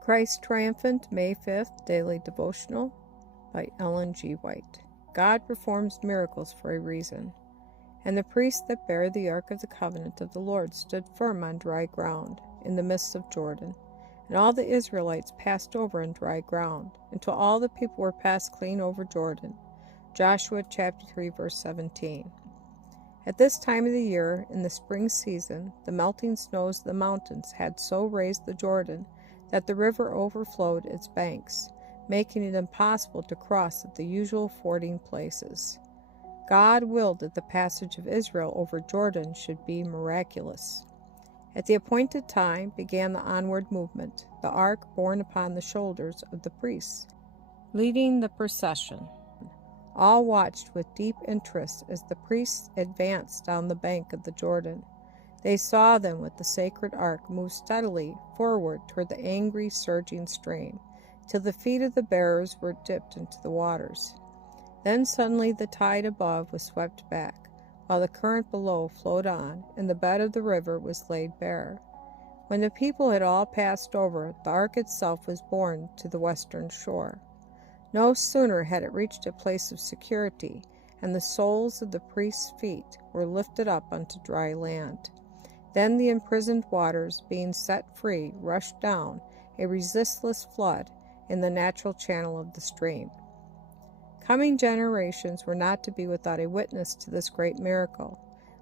Christ Triumphant, May 5th, Daily Devotional by Ellen G. White. God performs miracles for a reason. And the priests that bare the ark of the covenant of the Lord stood firm on dry ground in the midst of Jordan. And all the Israelites passed over on dry ground, until all the people were passed clean over Jordan. Joshua chapter 3, verse 17. At this time of the year, in the spring season, the melting snows of the mountains had so raised the Jordan that the river overflowed its banks, making it impossible to cross at the usual fording places. God willed that the passage of Israel over Jordan should be miraculous. At the appointed time began the onward movement, the ark borne upon the shoulders of the priests, leading the procession. All watched with deep interest as the priests advanced down the bank of the Jordan. They saw them with the sacred ark move steadily forward toward the angry, surging stream, till the feet of the bearers were dipped into the waters. Then suddenly the tide above was swept back, while the current below flowed on, and the bed of the river was laid bare. When the people had all passed over, the ark itself was borne to the western shore. No sooner had it reached a place of security, and the soles of the priests' feet were lifted up unto dry land. Then the imprisoned waters, being set free, rushed down, a resistless flood, in the natural channel of the stream. Coming generations were not to be without a witness to this great miracle.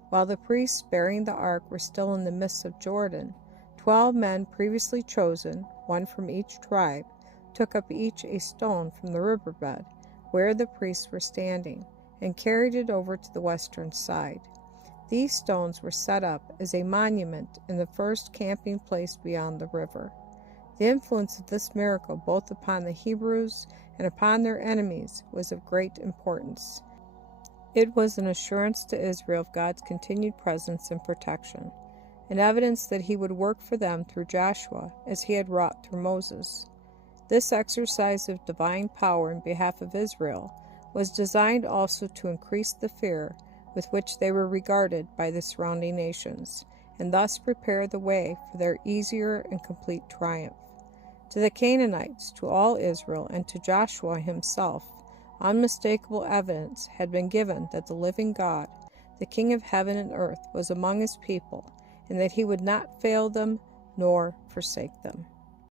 While the priests bearing the ark were still in the midst of Jordan, 12 men previously chosen, one from each tribe, took up each a stone from the riverbed where the priests were standing, and carried it over to the western side. These stones were set up as a monument in the first camping place beyond the river. The influence of this miracle, both upon the Hebrews and upon their enemies, was of great importance. It was an assurance to Israel of God's continued presence and protection, an evidence that he would work for them through Joshua as he had wrought through Moses. This exercise of divine power in behalf of Israel was designed also to increase the fear with which they were regarded by the surrounding nations, and thus prepare the way for their easier and complete triumph. To the Canaanites, to all Israel, and to Joshua himself, unmistakable evidence had been given that the living God, the King of heaven and earth, was among his people, and that he would not fail them nor forsake them.